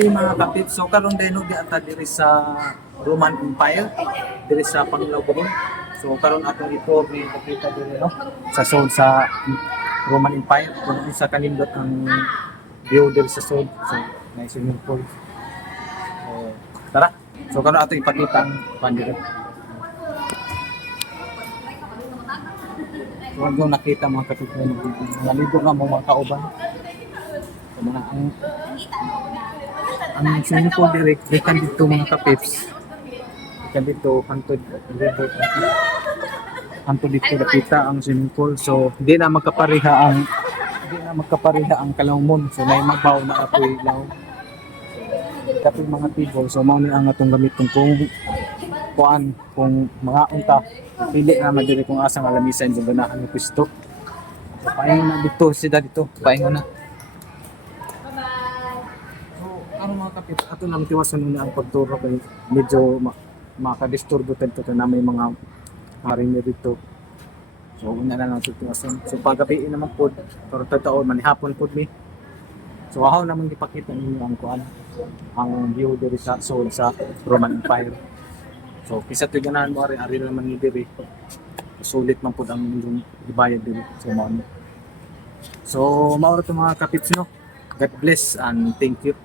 gabi mga kapit. So karon din no ata diri sa Roman Empire, diri sa Panglawgon. So karon atong ito may makita diri no sa sod sa Roman Empire kung sa kanindot ang view diri sa sod. So may swimming pool. So tara. So karon ato ipakita ang pandira. So yung nakita mga kapit naligo na mga kauban. So mga ang swimming pool direct gikan dito mga kapips. Gikan dito hantod river. Hantod dito nakita ang swimming pool. So hindi na magkapareha ang kalawmon. So may mabaw na apoy law. Kapag mga tibol, so mao ni ang atong gamiton kung kuan kung mga unta pili na madiri kung asa nga lamisan yung ganahan ng pwesto. So paingon na dito sida dito, paingon na. Ang mga kapit, ato nang tiwasan na ang pagturo kay medyo makadisturbo tayo na may mga harin dito. So una na lang tiwasan. So pagabi naman po, pero taon manihapon po mi. So ahaw naman ipakita ninyo ang kuan ang view diri sa Seoul sa Roman Empire. So kisa to ganahan mo ari naman ni diri. Sulit man pud ang inyong ibayad diri sa mao. So mao ra to mga kapits no. God bless and thank you.